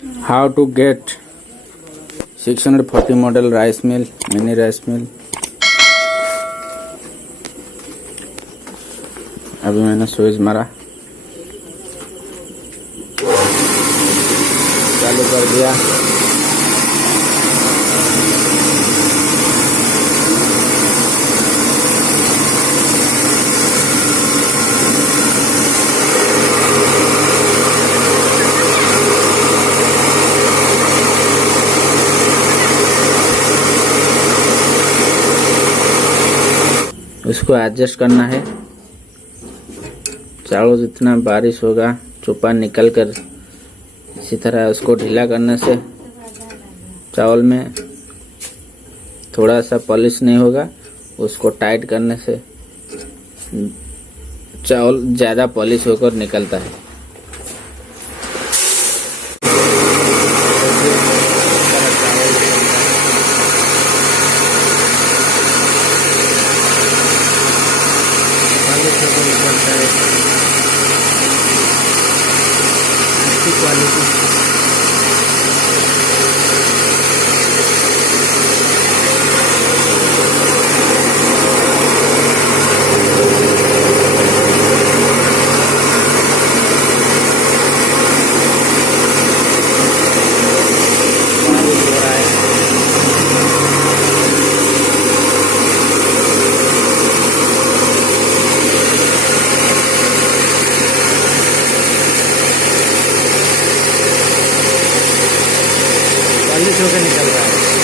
How to get 640 model rice mill, mini rice mill। अभी मैंने switch मारा, चालू कर दिया। उसको एडजस्ट करना है। चावल जितना बारिश होगा चोपा निकल कर इसी तरह उसको ढीला करने से चावल में थोड़ा सा पॉलिश नहीं होगा। उसको टाइट करने से चावल ज़्यादा पॉलिश होकर निकलता है। पॉलिश होकर निकल रहा है।